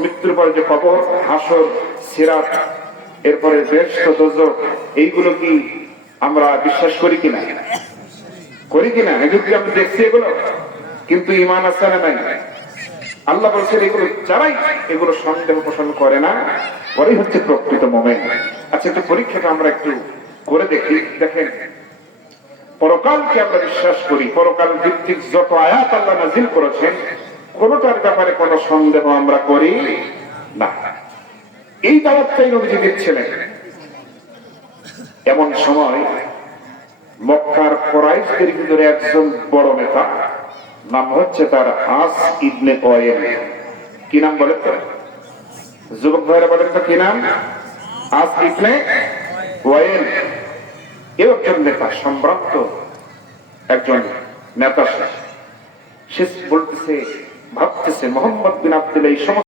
মৃত্যুর পরে যে কবর, হাসর, সিরাত, এরপরে বেষ্ট দোজক, এইগুলো কি আমরা বিশ্বাস করি কিনা? করি কিনা? এগুলো কি আমরা দেখছি এগুলো? কিন্তু ইমান আছে না নাই? আল্লাহ বলছেন, এগুলো যারাই এগুলো সন্দেহ পোষণ করে না, ওরাই হচ্ছে প্রকৃত মোমেন। আচ্ছা একটু পরীক্ষাটা আমরা একটু করে দেখি। দেখেন, পরকালকে আমরা বিশ্বাস করি। পরকাল ভিত্তিক যত আয়াত আল্লাহ নাজিল করেছেন কোনটার ব্যাপারে কোনো সন্দেহ আমরা করি না। এই দাওয়াতটাই নবীজি দিচ্ছিলেন এমন সময় মক্কার কোরাইশদের ভিতরে একজন বড় নেতা, নাম হচ্ছে তার আস ইবনে ওয়েল। কি নাম বলে তো? যুবক ভাইরা বলেন তো কি নাম? আস ইবনে ওয়েল। এ একজন নেতা, সম্ভ্রান্ত একজন নেতা সে বলতেছে ভাবতেছে মোহাম্মদ বিন আব্দুল এই সমস্ত